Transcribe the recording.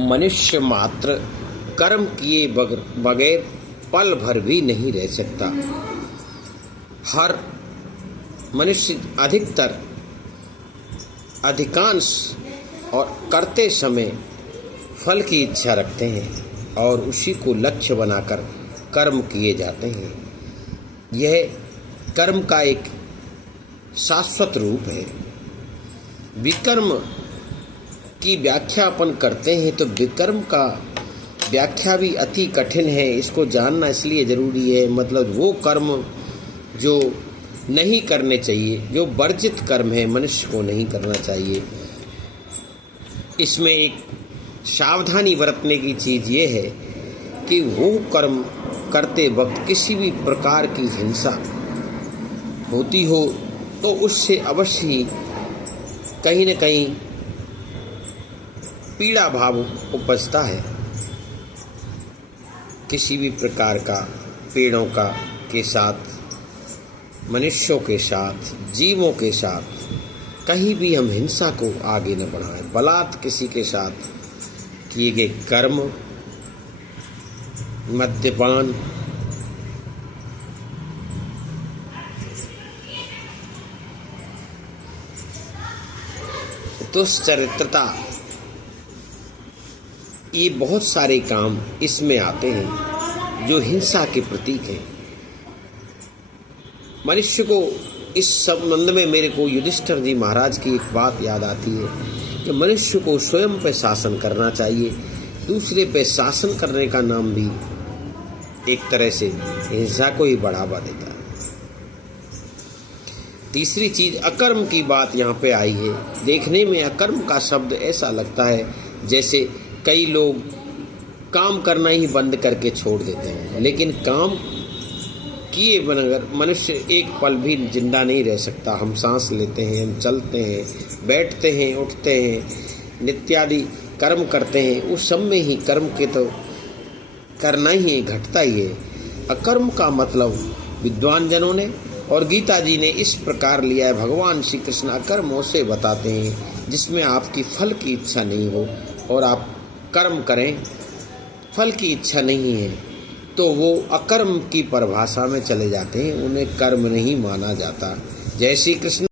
मनुष्य मात्र कर्म किए बगैर पल भर भी नहीं रह सकता। हर मनुष्य अधिकांश और करते समय फल की इच्छा रखते हैं और उसी को लक्ष्य बनाकर कर्म किए जाते हैं। यह कर्म का एक शाश्वत रूप है। विकर्म की व्याख्या अपन करते हैं तो विकर्म का व्याख्या भी अति कठिन है। इसको जानना इसलिए ज़रूरी है। मतलब वो कर्म जो नहीं करने चाहिए, जो वर्जित कर्म है, मनुष्य को नहीं करना चाहिए। इसमें एक सावधानी बरतने की चीज़ ये है कि वो कर्म करते वक्त किसी भी प्रकार की हिंसा होती हो तो उससे अवश्य ही कहीं न कहीं पीड़ा भाव उपजता है। किसी भी प्रकार का पेड़ों का के साथ, मनुष्यों के साथ, जीवों के साथ कहीं भी हम हिंसा को आगे न बढ़ाएं। बलात् किसी के साथ किए गए कर्म, मद्यपान, दुष्चरित्रता, ये बहुत सारे काम इसमें आते हैं जो हिंसा के प्रतीक हैं। मनुष्य को इस संबंध में मेरे को युधिष्ठिर जी महाराज की एक बात याद आती है कि मनुष्य को स्वयं पे शासन करना चाहिए। दूसरे पे शासन करने का नाम भी एक तरह से हिंसा को ही बढ़ावा देता है। तीसरी चीज अकर्म की बात यहाँ पे आई है। देखने में अकर्म का शब्द ऐसा लगता है जैसे कई लोग काम करना ही बंद करके छोड़ देते हैं, लेकिन काम किए बगैर मनुष्य एक पल भी जिंदा नहीं रह सकता। हम सांस लेते हैं, हम चलते हैं, बैठते हैं, उठते हैं, नित्यादि कर्म करते हैं। उस सब में ही कर्म के तो करना ही है, घटता ही है। अकर्म का मतलब विद्वान जनों ने और गीता जी ने इस प्रकार लिया है। भगवान श्री कृष्ण अकर्मों से बताते हैं जिसमें आपकी फल की इच्छा नहीं हो और आप कर्म करें, फल की इच्छा नहीं है तो वो अकर्म की परिभाषा में चले जाते हैं, उन्हें कर्म नहीं माना जाता। जय श्री कृष्ण।